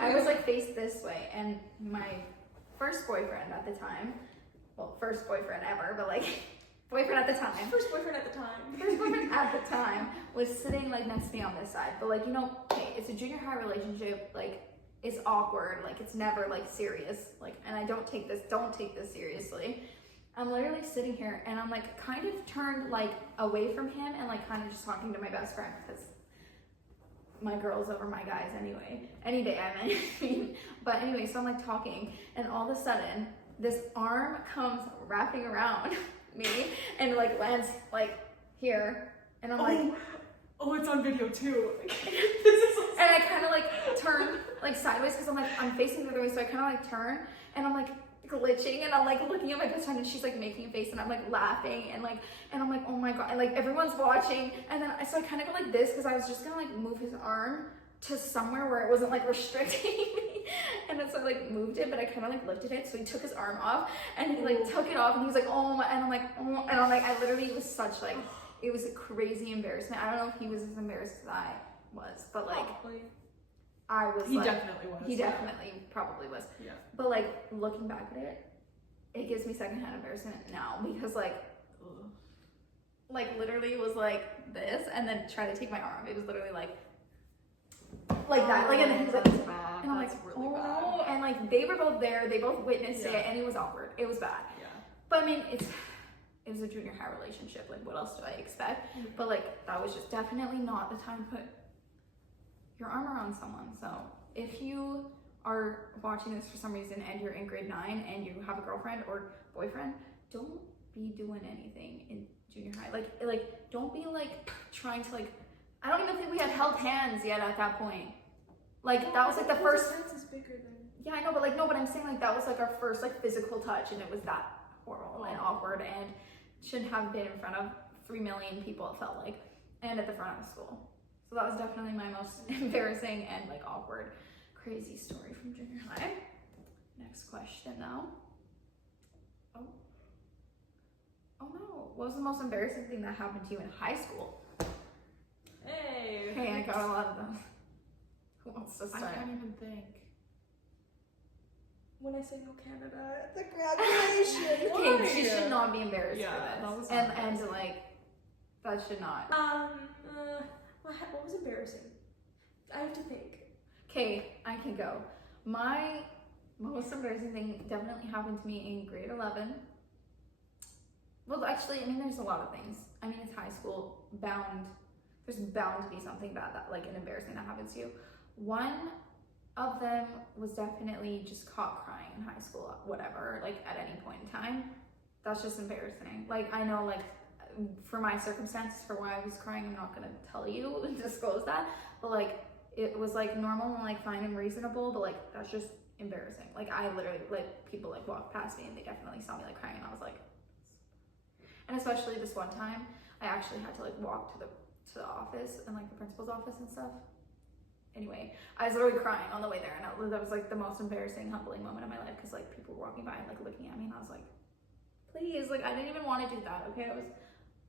I was like faced this way, and my first boyfriend at the time, well, first boyfriend ever, but like boyfriend at the time. First boyfriend at the time. First boyfriend at the time was sitting like next to me on this side, but like hey, it's a junior high relationship, like it's awkward, like it's never like serious, like, and I don't take this seriously. I'm literally sitting here, and I'm like kind of turned like away from him, and like kind of just talking to my best friend because my girls over my guys anyway. Any day, I mean. But anyway, so I'm like talking, and all of a sudden, this arm comes wrapping around me and like lands like here, and I'm like, oh, it's on video too. and I kind of like turn like sideways because I'm facing the other way, so I kind of like turn, and I'm like glitching, and I'm like looking at my best friend, and she's like making a face, and I'm like laughing, and I'm like, oh my god, and like everyone's watching, and then so I kind of go like this because I was just gonna like move his arm to somewhere where it wasn't like restricting me. And so I like moved it, but I kind of like lifted it. So he took his arm off and he like took it off and he was like, oh my, and I'm like, oh, and I'm like, I literally, it was such like, it was a crazy embarrassment. I don't know if he was as embarrassed as I was, but like, Probably. I was He like, definitely was. he definitely probably was. Yeah. But like looking back at it, it gives me secondhand embarrassment now because like literally it was like this and then try to take my arm. It was literally like that. Like, and then he was like, that's bad. and I'm That's like, really bad. oh, and like they were both there. They both witnessed Yeah. it, and it was awkward. It was bad. Yeah. But I mean, it was a junior high relationship. Like, what else do I expect? But like, that was just definitely not the time to put your arm around someone. So if you are watching this for some reason and you're in grade 9 and you have a girlfriend or boyfriend, don't be doing anything in junior high. Like don't be like trying to like, I don't even think we had held hands yet at that point. Like that was like the first. Hands is bigger than. Yeah, I know, but like no, but I'm saying like that was like our first like physical touch, and it was that horrible and awkward, and shouldn't have been in front of 3 million people. It felt like, and at the front of the school. So that was definitely my most embarrassing and like awkward, crazy story from junior high. Next question though. Oh no, what was the most embarrassing thing that happened to you in high school? Hey. Hey, I got a lot of them. Who wants to I start? can't even think. When I sang "No Canada" at the graduation. Okay, Why? she should not be embarrassed Yeah, for that this. was And like, that should not. What was embarrassing? I have to think. Okay, I can go. My most embarrassing thing definitely happened to me in grade 11. Well, actually, I mean, there's a lot of things. I mean, it's high school, there's bound to be something bad that, like, an embarrassing that happens to you. One of them was definitely just caught crying in high school, whatever, like, at any point in time. That's just embarrassing. Like, I know, like, for my circumstances, for why I was crying, I'm not gonna tell you and disclose that, but, like, it was, like, normal and, like, fine and reasonable, but, like, that's just embarrassing. Like, I literally, like, people, like, walked past me and they definitely saw me, like, crying, and I was like, and especially this one time, I actually had to like walk to the office and like the principal's office and stuff. Anyway, I was literally crying on the way there, and that was like the most embarrassing, humbling moment of my life because like people were walking by and like looking at me, and I was like, please, like I didn't even want to do that. Okay, I was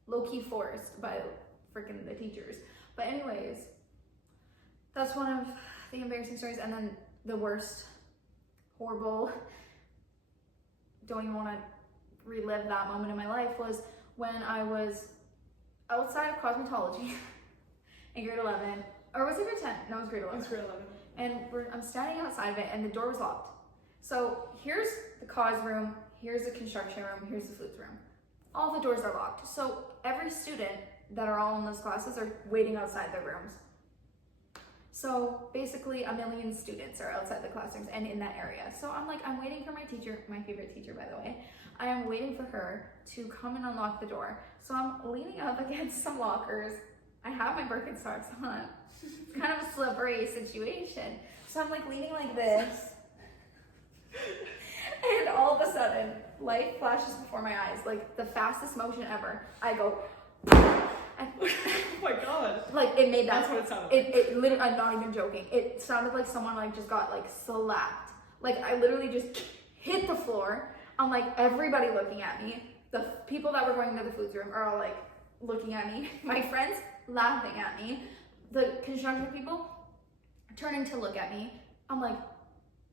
low-key forced by freaking the teachers. But anyways, that's one of the embarrassing stories. And then the worst, horrible, don't even want to relive that moment in my life was when I was outside of cosmetology in grade 11, or was it grade 10? No, it was grade 11. It's grade 11. And I'm standing outside of it, and the door was locked. So here's the cos room, here's the construction room, here's the foods room. All the doors are locked. So every student that are all in those classes are waiting outside their rooms. So basically 1 million students are outside the classrooms and in that area. So I'm waiting for my teacher, my favorite teacher, by the way. I am waiting for her to come and unlock the door. So I'm leaning up against some lockers. I have my Birkenstocks on. It's kind of a slippery situation. So I'm like leaning like this. And all of a sudden, light flashes before my eyes, like the fastest motion ever. I go, and Oh my god. like it made that. That's what it sounded like. It literally, I'm not even joking. It sounded like someone like just got like slapped. Like I literally just hit the floor. I'm like everybody looking at me. The people that were going to the foods room are all like looking at me. My friends laughing at me. The construction people turning to look at me. I'm like,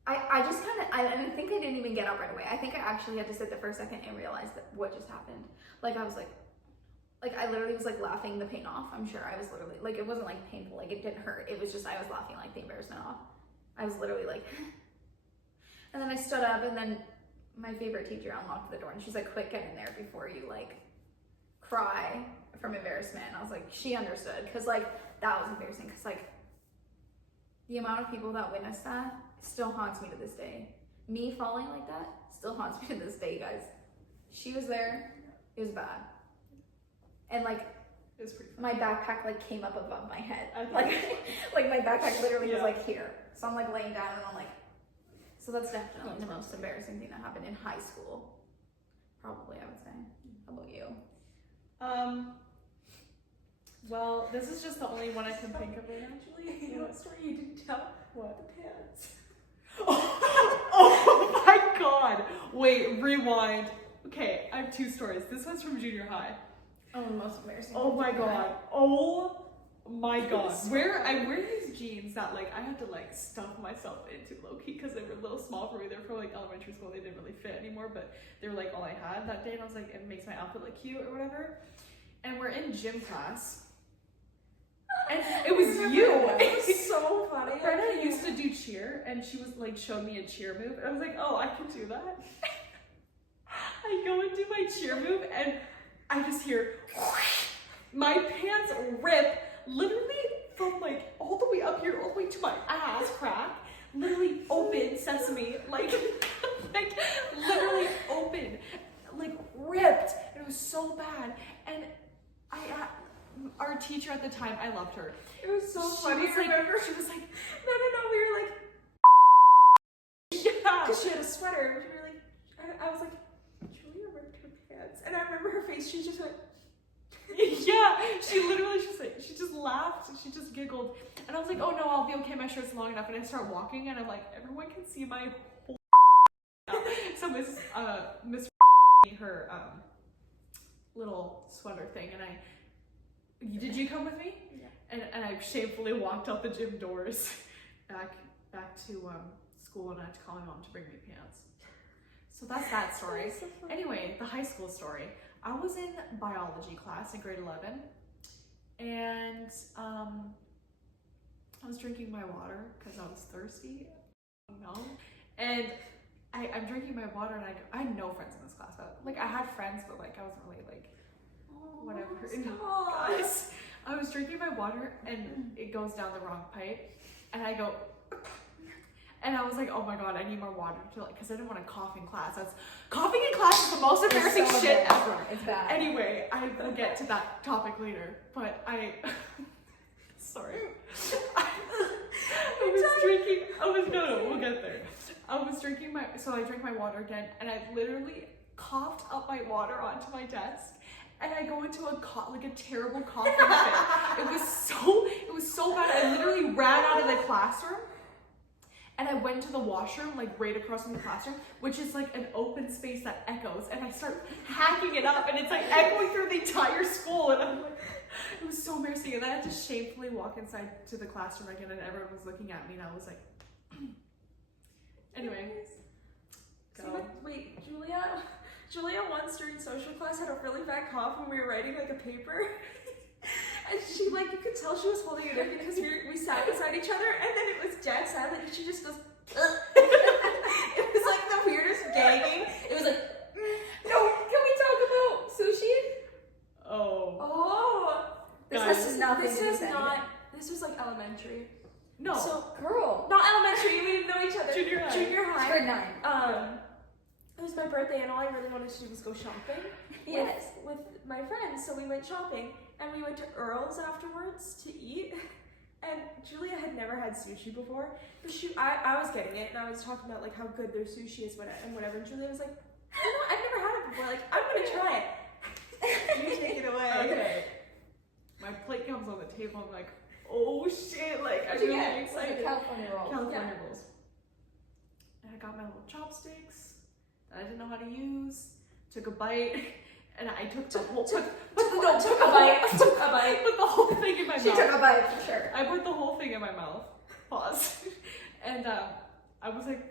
I just kind of, I think I didn't even get up right away. I think I actually had to sit there for a second and realize that what just happened. Like I was like I literally was like laughing the pain off. I'm sure I was literally like, it wasn't like painful, like it didn't hurt. It was just, I was laughing like the embarrassment off. I was literally like, and then I stood up, and then my favorite teacher unlocked the door, and she's like, quick, get in there before you like cry from embarrassment. And I was like, she understood, because like that was embarrassing, because like the amount of people that witnessed that still haunts me to this day. Me falling like that still haunts me to this day, guys. She was there. It was bad. And like It was pretty fun. my backpack like came up above my head. Okay. Like my backpack literally was Yeah. like here. So I'm like laying down, and I'm like, so that's definitely That's the most embarrassing thing that happened in high school. Probably, I would say. How about you? Well, this is just the only one I can think of right now. Julia, you know what story you didn't tell? What? The pants. Oh my god! Wait, rewind. Okay, I have 2 stories. This one's from junior high. Oh, the most embarrassing. Oh my god. Oh my god. I wear these jeans that like I had to like stuff myself into low key because they were a little small for me. They were from like elementary school. They didn't really fit anymore, but they were like all I had that day. And I was like, it makes my outfit look cute or whatever. And we're in gym class. And it was you. It was so funny. Brenna used to do cheer, and she was like showed me a cheer move, and I was like, oh, I can do that. I go and do my cheer move, and I just hear my pants rip, literally from like all the way up here, all the way to my ass crack, literally open sesame, like literally open, like ripped. It was so bad, and our teacher at the time, I loved her. It was so funny. Remember? She was like, no, we were like, yeah. because she had a sweater, and we were like, I was like, Julia ripped her pants. And I remember her face, she just went, yeah, she just laughed, she just giggled. And I was like, oh no, I'll be okay, my shirt's long enough. And I start walking, and I'm like, everyone can see my whole So Miss her little sweater thing, and did you come with me? Yeah. And I shamefully walked out the gym doors back to school, and I had to call my mom to bring me pants. So that's that story. So Anyway, the high school story. I was in biology class in grade 11, and I was drinking my water because I was thirsty. And I'm drinking my water, and I had no friends in this class. Like I had friends, but like I wasn't really like whatever. Guys, I was drinking my water, and it goes down the wrong pipe, and I go. And I was like, oh my god, I need more water to like, because I didn't want to cough in class. Coughing in class is the most embarrassing shit ever. It's bad. Anyway, I will get to that topic later, but sorry. We'll get there. I drank my water again, and I literally coughed up my water onto my desk, and I go into a terrible coughing fit. It was so bad. I literally ran out of the classroom. And I went to the washroom, like right across from the classroom, which is like an open space that echoes. And I start hacking it up, and it's like echoing through the entire school. And I'm like, it was so embarrassing. And then I had to shamefully walk inside to the classroom again, and everyone was looking at me, and I was like, anyway. Go. So wait, Julia once during social class had a really bad cough when we were writing like a paper. And she, like, you could tell she was holding it in because we sat beside each other, and then it was dead silent, and she just goes, ugh. It was like the weirdest gagging. It was like, No, can we talk about sushi? Oh. This Guys, has nothing to do with this was like elementary. No. So, girl. not elementary, we didn't know each other. Junior high. Grade 9. It was my birthday, and all I really wanted to do was go shopping. Yes. With my friends, so we went shopping. And we went to Earl's afterwards to eat. And Julia had never had sushi before. But I was getting it, and I was talking about like how good their sushi is and whatever. And Julia was like, you know, I've never had it before. Like, I'm gonna try it. You take it away. Okay. My plate comes on the table. I'm like, oh shit! Like I'm really excited. California rolls. California rolls. And I got my little chopsticks that I didn't know how to use. Took a bite. And I took the whole took a bite. Put the whole thing in my mouth. She took a bite for sure. I put the whole thing in my mouth. Pause. And I was like,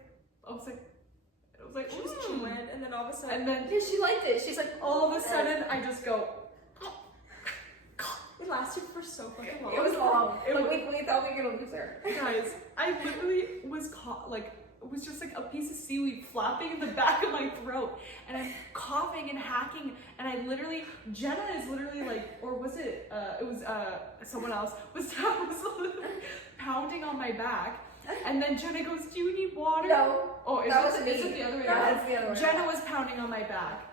She was chewing, and then all of a sudden, and then Yeah, she liked it. She's like, all of a sudden, I just go. it lasted for so fucking long. it was long. It was- we thought we were gonna lose her. Guys, I literally was caught like. It was just like a piece of seaweed flapping in the back of my throat, and I'm coughing and hacking, and Jenna is literally like, or was it someone else was pounding on my back, and then Jenna goes, do you need water? No. Oh, is it the other way No, around? it's the other way Jenna around. was pounding on my back.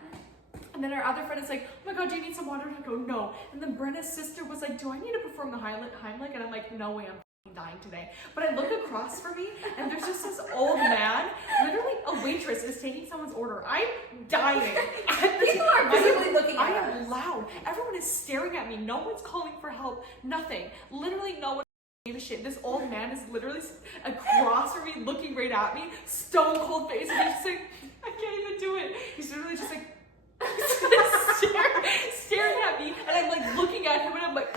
And then our other friend is like, oh my god, do you need some water? And I go, no. And then Brenna's sister was like, do I need to perform the Heimlich? And I'm like, no way, I'm dying today. But I look across from me and there's just this old man, literally a waitress is taking someone's order. I'm dying. People are visibly looking I at am us. loud. Everyone is staring at me. No one's calling for help. Nothing. Literally no one gave a shit. This old man is literally across from me, looking right at me, stone cold face, and he's just like, I can't even do it. He's literally just like staring at me, and I'm like looking at him, and I'm like,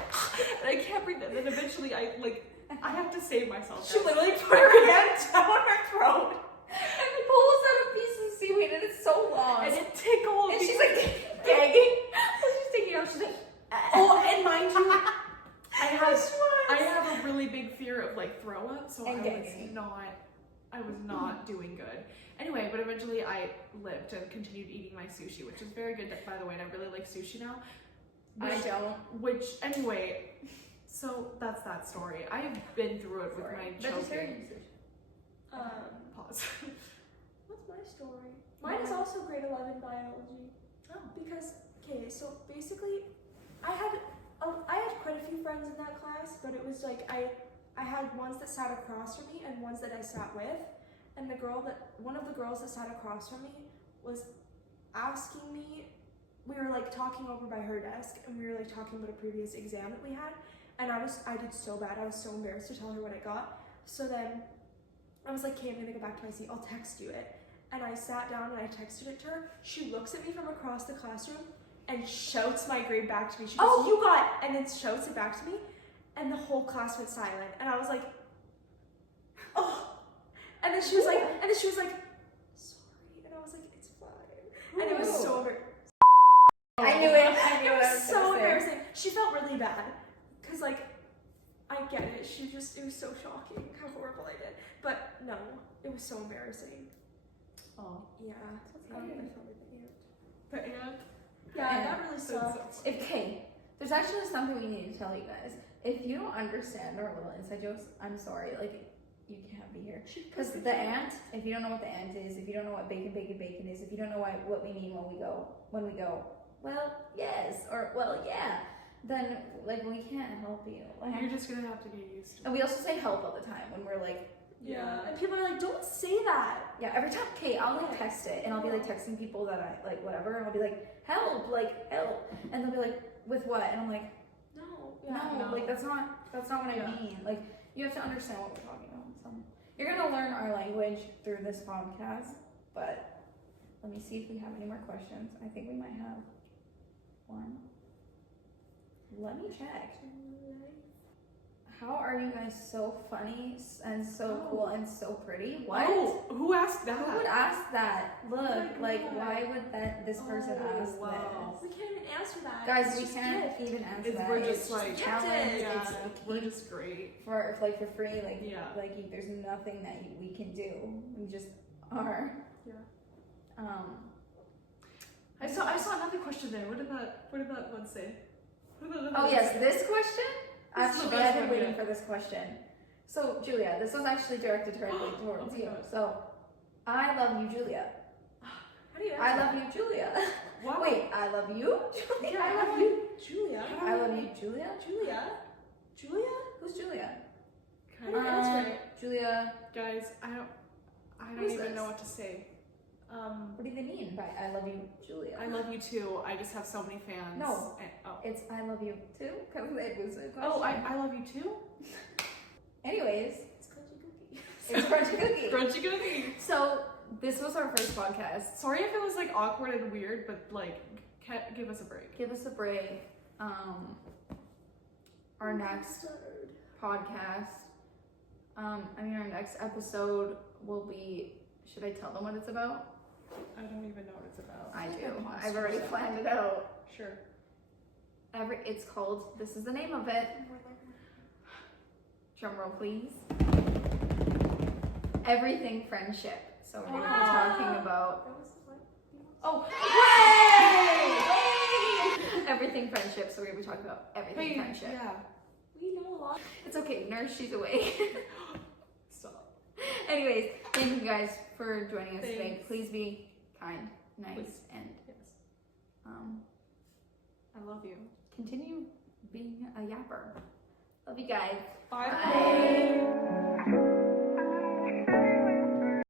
and I can't breathe. And then eventually, I have to save myself. She literally put her hand down her throat and pulls out a piece of seaweed, and it's so long. And it tickled. And she's like gagging. She's taking it out. She's like, oh, and mind you, I have a really big fear of like throw up, so And I was not doing good. Anyway, but eventually I lived and continued eating my sushi, which is very good, by the way, and I really like sushi now. I don't. Which, anyway, so that's that story. I have been through it with my children. Pause. What's my story? Mine is also grade 11 biology. Oh. Because, okay, so basically, I had quite a few friends in that class, but it was like I had ones that sat across from me and ones that I sat with. And one of the girls that sat across from me was asking me, we were like talking over by her desk, and we were like talking about a previous exam that we had, and I did so bad, I was so embarrassed to tell her what I got. So then I was like, okay, I'm gonna go back to my seat, I'll text you it. And I sat down and I texted it to her. She looks at me from across the classroom and shouts my grade back to me. She goes, oh, you got, and then shouts it back to me, and the whole class went silent, and I was like, oh. And then she was like, sorry, and I was like, it's fine. And it was so embarrassing. I knew it. It was so embarrassing. She felt really bad, cause like, I get it. It was so shocking how horrible I did. But no, it was so embarrassing. Oh. Yeah. But yeah, that really sucked. Okay, there's actually something we need to tell you guys. If you don't understand our little inside jokes, I'm sorry. Like, you can't be here. Because the ant, if you don't know what the ant is, if you don't know what bacon is, if you don't know what we mean when we go, well, yes, or well, yeah, then like we can't help you. Like, you're just gonna have to get used to it. And we also say help all the time when we're like, yeah. And people are like, don't say that. Yeah, every time, okay, I'll like text it, and I'll be like texting people that I like, whatever, and I'll be like, help, and they'll be like, with what? And I'm like, no, like that's not what I mean. Like, you have to understand what we're talking about. So you're gonna learn our language through this podcast, but let me see if we have any more questions. I think we might have one. Let me check. How are you guys so funny and so cool and so pretty? What? Oh, who asked that? Who would ask that? Look, why would this person ask this? We can't even answer that. Guys, we can't even answer that. We're just like challenge. We're just great for free. Like there's nothing that we can do. We just are. Yeah. I saw another question there. What did that one say? Oh yes, this question. Actually, I've been waiting for this question. So, Julia, this was actually directed directly towards you. So, I love you, Julia. How do you answer I love you, Julia. What? Wait, I love you? Yeah, I love you, Julia. I love you, Julia? Julia? Who's Julia? How do you answer it? Julia. Guys, I don't Who's even this? know what to say. What do they mean by I love you, Julia? I love you too. I just have so many fans. No. And, It's I love you too, because it was a question. Oh, I love you too? Anyways. It's Crunchy Cookie. It's Crunchy Cookie. Crunchy Cookie. So, this was our first podcast. Sorry if it was like awkward and weird, but like, give us a break. Give us a break. Our next podcast, our next episode will be, should I tell them what it's about? I don't even know what it's about. I do. I've already planned it out. Sure. It's called, this is the name of it. Drum roll, please. Everything Friendship. So we're going to be talking about... Oh, Way! Everything Friendship. So we're going to be talking about everything friendship. Yeah. We know a lot. It's okay, nurse, she's away. Stop. Anyways, thank you guys for joining us today. Thanks. Please be kind, nice, and Yes. I love you. continue being a yapper. Love you guys. Bye. Bye.